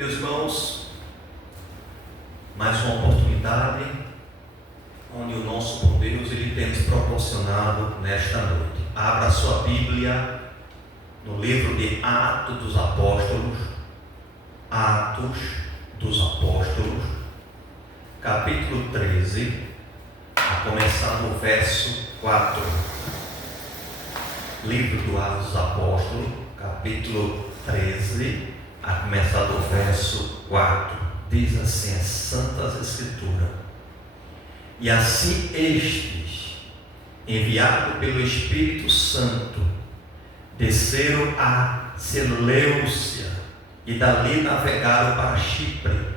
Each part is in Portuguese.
Meus irmãos, mais uma oportunidade onde o nosso bom Deus Ele tem nos proporcionado nesta noite. Abra a sua Bíblia no livro de Atos dos Apóstolos, capítulo 13, a começar no verso 4. Livro do Atos dos Apóstolos, capítulo 13, a começar do verso 4, diz assim as Santas Escrituras: e assim estes, enviados pelo Espírito Santo, desceram a Seleucia e dali navegaram para Chipre.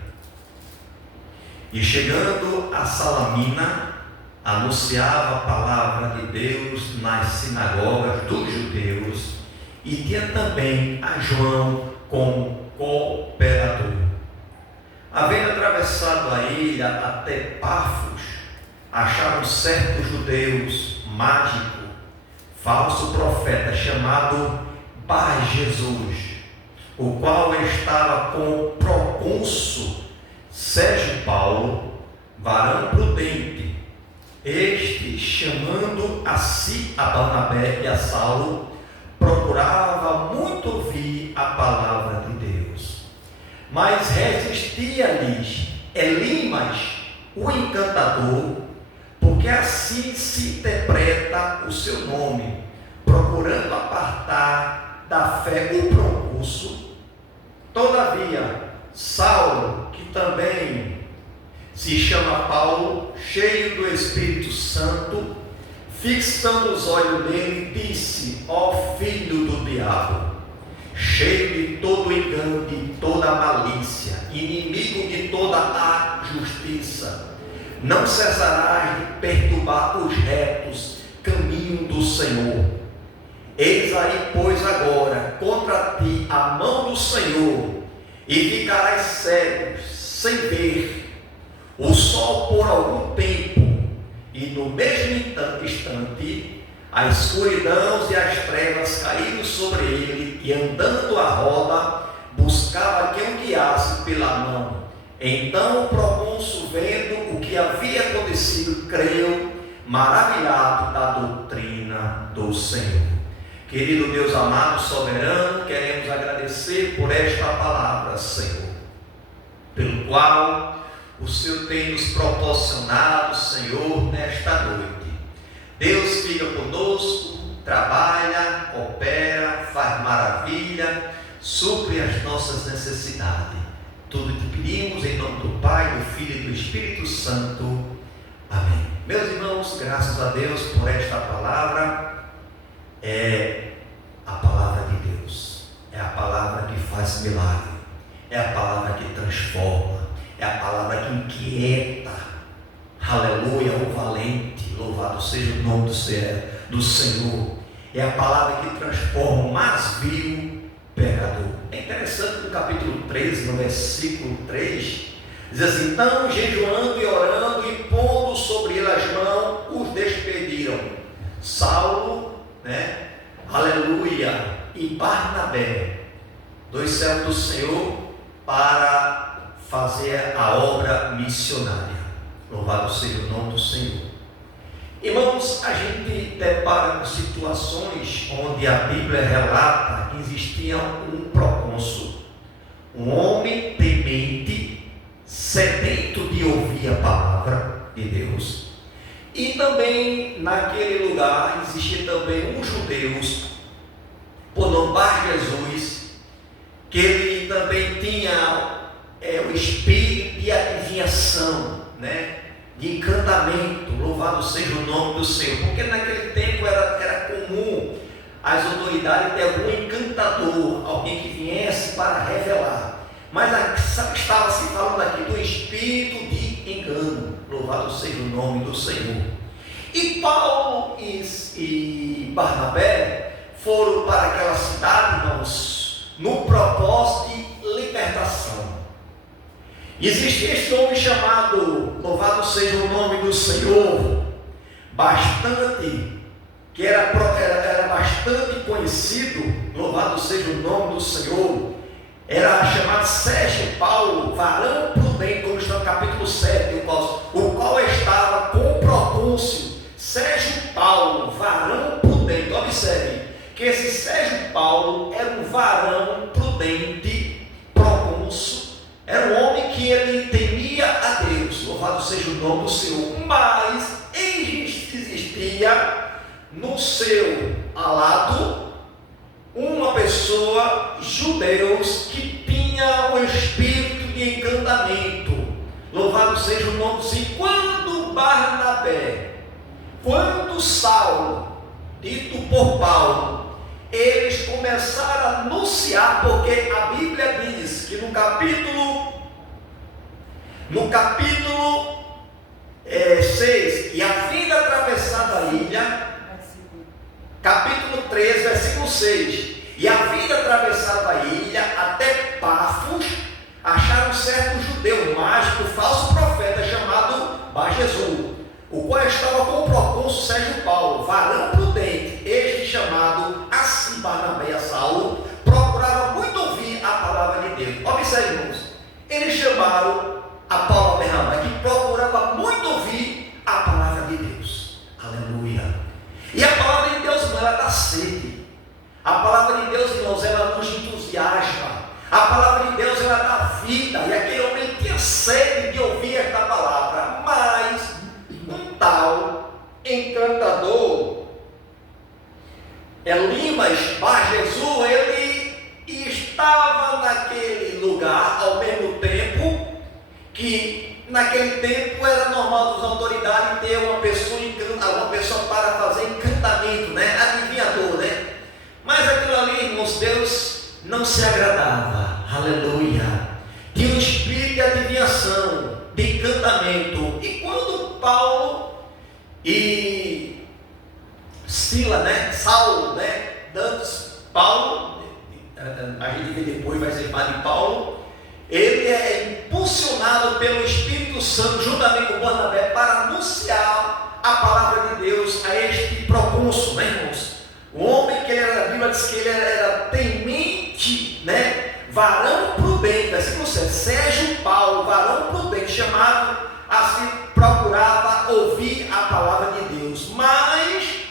E chegando a Salamina, anunciava a palavra de Deus nas sinagogas dos judeus, e tinha também a João como cooperador. Havendo atravessado a ilha até Pafos, acharam certos judeus mágico, falso profeta, chamado Bar-Jesus, o qual estava com o procônsul Sérgio Paulo, varão prudente. Este, chamando a si a Barnabé e a Saulo, procurava muito ouvir a palavra de Deus, mas resistia-lhes Elimas, o encantador, porque assim se interpreta o seu nome, procurando apartar da fé o procônsul. Todavia, Saulo, que também se chama Paulo, cheio do Espírito Santo, fixando os olhos nele, disse: ó filho do diabo, cheio de todo engano, de toda malícia, inimigo de toda a justiça, não cessarás de perturbar os retos caminho do Senhor. Eis aí, pois, agora contra ti a mão do Senhor, e ficarás cego, sem ver o sol por algum tempo, e no mesmo instante a escuridão e as trevas caíram sobre ele, e andando à roda buscava quem o guiasse pela mão. Então o procônsul, vendo o que havia acontecido, creu, maravilhado da doutrina do Senhor. Querido Deus amado, soberano, queremos agradecer por esta palavra, Senhor, pelo qual o Senhor tem nos proporcionado, Senhor, nesta noite. Deus fica conosco, trabalha, opera, faz maravilha, supre as nossas necessidades. Tudo te pedimos em nome do Pai, do Filho e do Espírito Santo. Amém. Meus irmãos, graças a Deus por esta palavra. É a palavra de Deus, é a palavra que faz milagre, é a palavra que transforma, é a palavra que inquieta. Aleluia, o valente, louvado seja o nome do Senhor. É a palavra que transforma o mais vil pecador. É interessante que no capítulo 13, no versículo 3, diz assim: então, jejuando e orando e pondo sobre ele as mãos, os despediram. Saulo, aleluia, e Barnabé, dois servos do Senhor, para fazer a obra missionária. Louvado seja o nome do Senhor. Irmãos, a gente depara com situações onde a Bíblia relata que existia um procônsul, um homem temente, sedento de ouvir a palavra de Deus. E também naquele lugar existia também um judeu, por nome Bar-Jesus, que ele também tinha o espírito de adivinhação, de encantamento. Louvado seja o nome do Senhor, porque naquele tempo era comum as autoridades ter algum encantador, alguém que viesse para revelar. Mas estava se falando aqui do espírito de engano. Louvado seja o nome do Senhor. E Paulo e Barnabé foram para aquela cidade, irmãos, no propósito de libertação. Existe este homem chamado, louvado seja o nome do Senhor, que era bastante conhecido, louvado seja o nome do Senhor, era chamado Sérgio Paulo, varão prudente, como está no capítulo 7, o qual estava com o procônsul. Sérgio Paulo, varão prudente. Observe que esse Sérgio Paulo era um varão prudente, procônsul, era um homem que ele temia a Deus, louvado seja o nome do Senhor, mas existia no seu lado uma pessoa, judeus, que tinha o espírito de encantamento, louvado seja o nome do Senhor. Quando Saulo, dito por Paulo, eles começaram a anunciar, porque a Bíblia diz que no capítulo 6, e havendo atravessado a ilha, capítulo 3, versículo 6, e havendo atravessado a ilha até Pafos, acharam um certo judeu mágico, falso profeta, chamado Bar-Jesus, o qual estava com o procônsul Sérgio Paulo, varão prudente, este chamado assim Barnabé e Saulo, procurava muito ouvir a palavra de Deus. Observe, irmãos, eles chamaram a Paulo e Barnabé, que procurava muito ouvir a palavra de Deus. Aleluia. E a palavra de Deus, irmão, ela dá sede. A palavra de Deus, irmãos, ela nos entusiasma. A palavra de Deus, ela dá vida. E aquele homem tinha sede de ouvir esta palavra. Mas um tal encantador, Elimas Bar-Jesus, ele estava naquele lugar ao mesmo tempo que naquele tempo era normal das autoridades ter uma pessoa para fazer encantamento, né? Adivinhador, né? Mas aquilo ali, irmãos, Deus não se agradava. Aleluia. Tinha um espírito de adivinhação, de encantamento. E quando Paulo e Sila, né? Saulo, né? Paulo, a gente vê depois, vai ser chamado de Paulo. Ele é impulsionado pelo Espírito Santo, juntamente com Barnabé, para anunciar a palavra de Deus a este procônsul, né, irmãos? O homem que ele era, a Bíblia diz que ele era temente, né? Varão prudente, versículo 7, Sérgio Paulo, varão prudente, chamado assim, procurava ouvir a palavra de Deus, mas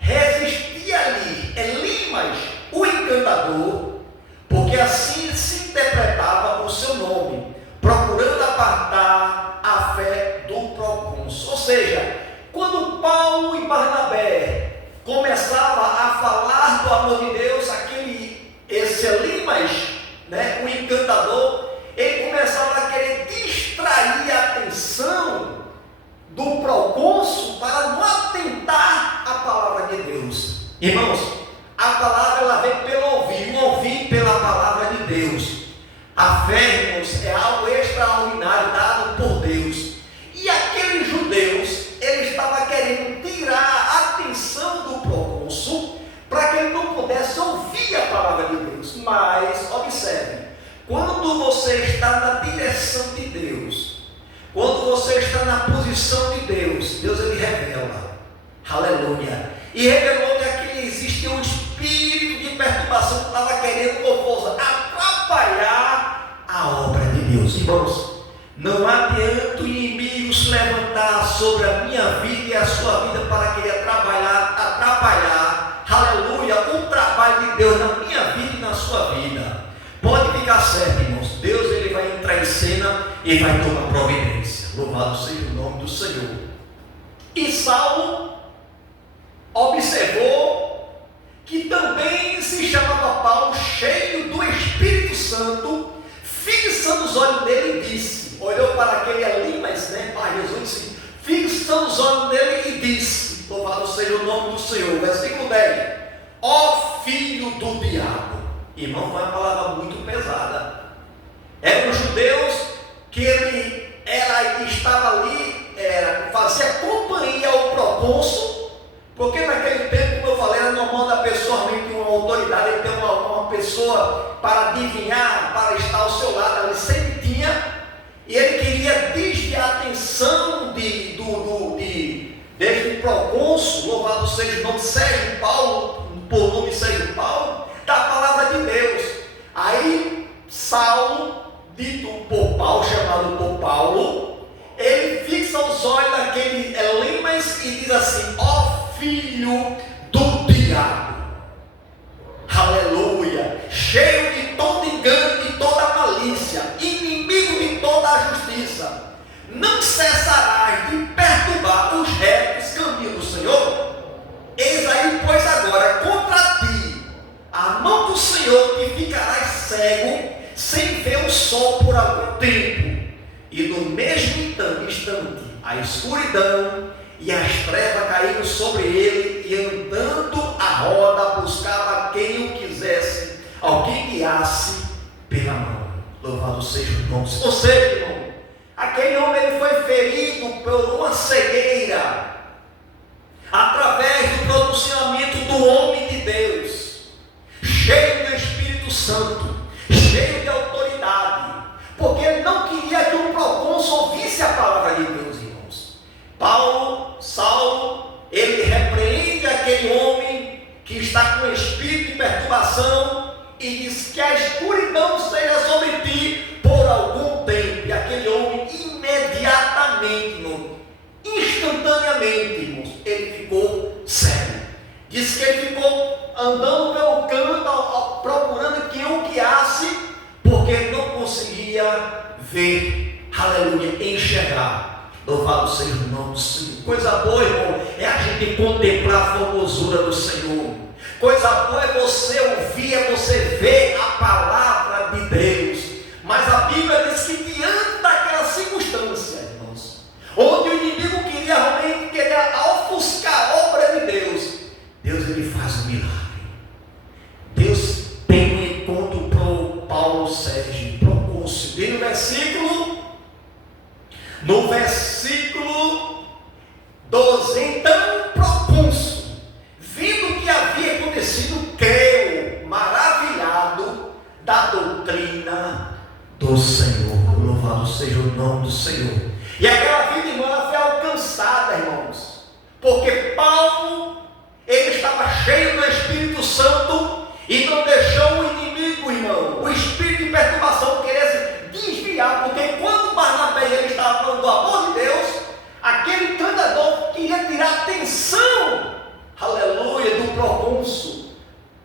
resistia-lhe Elimas, o encantador, porque assim se interpretava o seu nome, procurando apartar a fé do procônsul. Ou seja, quando Paulo e Barnabé começavam a falar do amor de Deus, esse Elimas, né, o encantador, ele começava a querer distrair a atenção do procônsul para não atentar a palavra de Deus. Irmãos, a palavra ela vem pelo ouvir, o ouvir pela palavra de Deus. A fé, irmãos, é algo extraordinário dado por Deus. E aqueles judeus, ele estava querendo tirar a atenção do procônsul para que ele não pudesse ouvir a palavra de Deus. Mas, observe, quando você está na direção de Deus, quando você está na posição de Deus, Deus ele revela. Aleluia. E revelou que aqui existe um espírito de perturbação que estava querendo atrapalhar a obra de Deus. Irmãos, não adianta o inimigo se levantar sobre a minha vida e a sua vida para querer atrapalhar, aleluia, o trabalho de Deus na minha vida e na sua vida. Pode ficar certo, irmãos, Deus ele vai entrar em cena e vai tomar providência. Louvado seja o nome do Senhor. E Saulo observou que também se chamava Paulo, cheio do Espírito Santo, fixando os olhos nele e disse, olhou para aquele Elimas, né? Jesus disse, fixando os olhos nele e disse, louvado seja o nome do Senhor. Versículo 10, ó filho do diabo. Irmão, foi uma palavra muito pesada. Eram os judeus que ele estava ali, fazia companhia ao procônsul, porque naquele tempo, como eu falei, era normal da pessoa, realmente uma autoridade, ele tem uma pessoa para adivinhar, para estar ao seu lado, ele sempre tinha, e ele queria desviar a atenção deste procônsul, louvado seja o nome de Sérgio Paulo, por nome Sérgio Paulo, da palavra de Deus. Aí cheio de todo engano, de toda malícia, inimigo de toda a justiça, não cessarás de perturbar os retos caminhos do Senhor? Eis aí, pois, agora contra ti a mão do Senhor, que ficarás cego, sem ver o sol por algum tempo, e no mesmo instante a escuridão e as trevas caíram sobre ele, e andando a roda buscava quem o quisesse, alguém guiasse pela mão. Louvado seja o nome. Ou seja, irmão, aquele homem ele foi ferido por uma cegueira, através do pronunciamento do homem de Deus, cheio do Espírito Santo, cheio de autoridade, porque ele não queria que o procônsul ouvisse a palavra de Deus, irmãos. Saulo, ele repreende aquele homem que está com espírito de perturbação e diz que a escuridão seja sobre ti por algum tempo. E aquele homem imediatamente, instantaneamente, irmãos, ele ficou cego. Diz que ele ficou andando pelo canto, procurando que o guiasse, porque ele não conseguia ver, aleluia, enxergar. Louvado seja o nome do Senhor. Coisa boa, irmão, é a gente contemplar a formosura do Senhor. Coisa boa é você ouvir, é você ver a palavra de Deus. Mas a Bíblia diz que diante daquela circunstância, irmãos, onde o inimigo queria realmente ofuscar a obra de Deus, Deus ele faz um milagre. Deus tem um encontro para o Paulo Sérgio, procônsul. E no versículo 12, então procônsul, vendo o que havia acontecido, creu, maravilhado da doutrina do Senhor. Louvado seja o nome do Senhor. E aquela vida, irmã, ela foi alcançada, irmãos, porque Paulo, ele estava cheio do Espírito Santo e não deixou o inimigo, irmão, o espírito de perturbação querer desviar, porque quando Barnabé ele estava falando do amor de Deus, aquele cantador queria tirar a atenção, aleluia, do procônsul.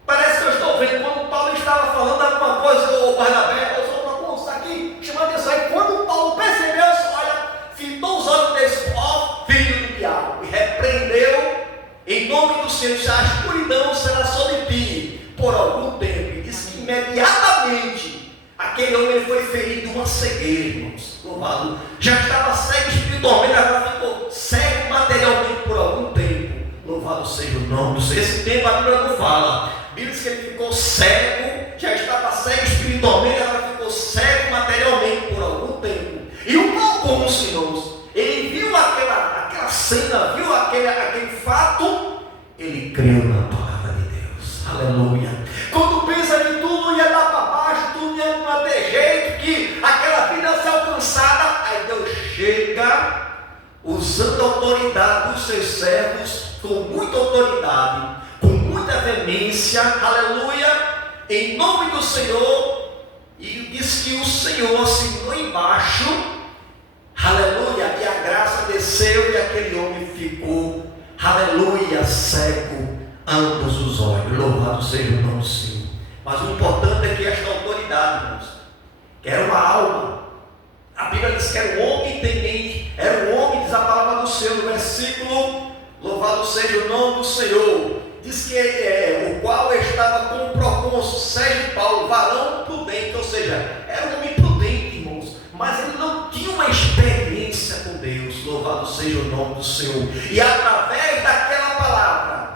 Parece que eu estou vendo quando Paulo estava falando alguma coisa, o Barnabé, eu sou o procônsul aqui, chamando atenção. E quando Paulo percebeu, olha, fitou os olhos desse, ó, filho do diabo, e repreendeu em nome do Senhor. A escuridão será sobre ti por algum tempo. E diz que imediatamente aquele homem foi ferido de uma cegueira, irmãos. Louvado. Já estava cego espiritualmente, agora ficou cego materialmente por algum tempo. Louvado seja o nome do Senhor. Esse tempo a Bíblia não fala. A Bíblia diz que ele ficou cego, já estava cego espiritualmente, agora ficou cego materialmente por algum tempo. E o procônsul, irmãos, ele viu aquela cena, viu aquele fato, ele creu na palavra de Deus. Aleluia. Quando pensa que tudo ia dar para baixo, tudo ia não ter jeito, que aquela vida ia ser alcançada, aí Deus chega usando a autoridade dos seus servos, com muita autoridade, com muita veemência, aleluia, em nome do Senhor, e diz que o Senhor assinou embaixo, aleluia, e a graça desceu e aquele homem ficou, aleluia, cego, ambos os olhos. Louvado seja o nome do Senhor. Mas o importante é que esta autoridade, irmãos, que era uma alma, a Bíblia diz que era um homem temente, era um homem, diz a palavra do Senhor no versículo, louvado seja o nome do Senhor, diz que o qual estava com o procônsul Sérgio Paulo, varão prudente, ou seja, era um homem prudente, irmãos, mas ele não tinha uma experiência com Deus. Louvado seja o nome do Senhor. E através daquela palavra,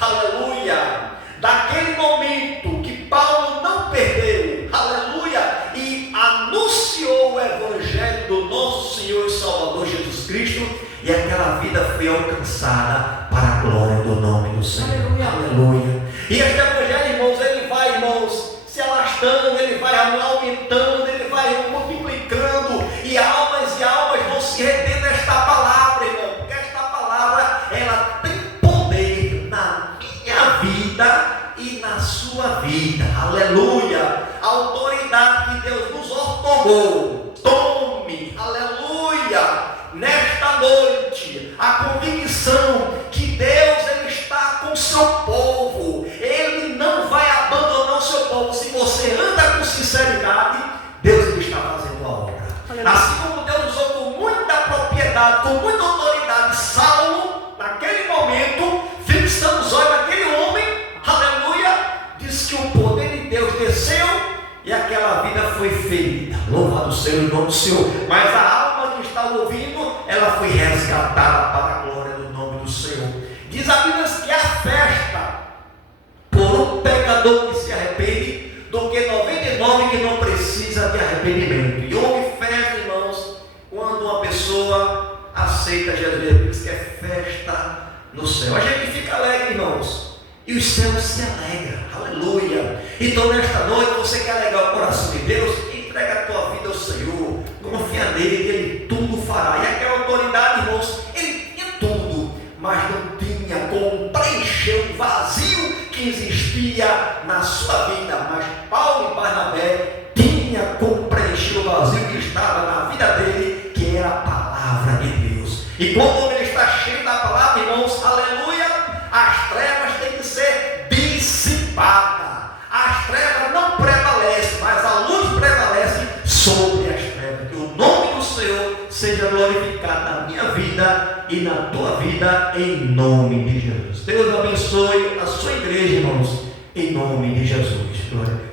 aleluia, daquele momento que Paulo não perdeu, aleluia, e anunciou o evangelho do nosso Senhor e Salvador Jesus Cristo, e aquela vida foi alcançada para a glória do nome do Senhor. Aleluia, aleluia. E este evangelho, irmãos, ele vai, irmãos, se alastrando, ele vai aumentando, ele vai multiplicando, e almas vão se retendo esta palavra, irmão, porque esta palavra, ela tem poder na minha vida e na sua vida. Aleluia. A autoridade que Deus nos outorgou, tome, aleluia, nesta noite, a convicção que Deus ele está com o seu povo. Ele não vai abandonar o seu povo se você sinceridade, Deus está fazendo a obra. Assim como Deus usou com muita propriedade, com muita autoridade, Saulo, naquele momento, fixando os olhos naquele homem, aleluia, diz que o poder de Deus desceu e aquela vida foi ferida. Louvado seja o nome do Senhor. Mas a alma que está ouvindo, ela foi resgatada para a glória do nome do Senhor. Diz a Bíblia que a festa por um pecador que se arrepende do que 99 que não precisa de arrependimento. E houve festa, irmãos, quando uma pessoa aceita Jesus. Diz que é festa no céu. A gente fica alegre, irmãos, e os céus se alegram. Aleluia. Então nesta noite você quer alegrar o coração de Deus, entrega a tua vida ao Senhor, confia nele, ele tudo fará. E aquela autoridade, irmãos, ele tinha tudo, mas não tinha como preencher o vazio que existia na sua vida. Mas Paulo e Barnabé tinha como preencher o vazio que estava na vida dele, que era a palavra de Deus. E quando ele está cheio da palavra, irmãos, aleluia, as trevas têm que ser dissipadas. As trevas não prevalecem, mas a luz prevalece sobre as trevas. Que o nome do Senhor seja glorificado na minha vida e na tua vida, em nome de Jesus. Deus abençoe a sua igreja, irmãos, em nome de Jesus. Glória a Deus.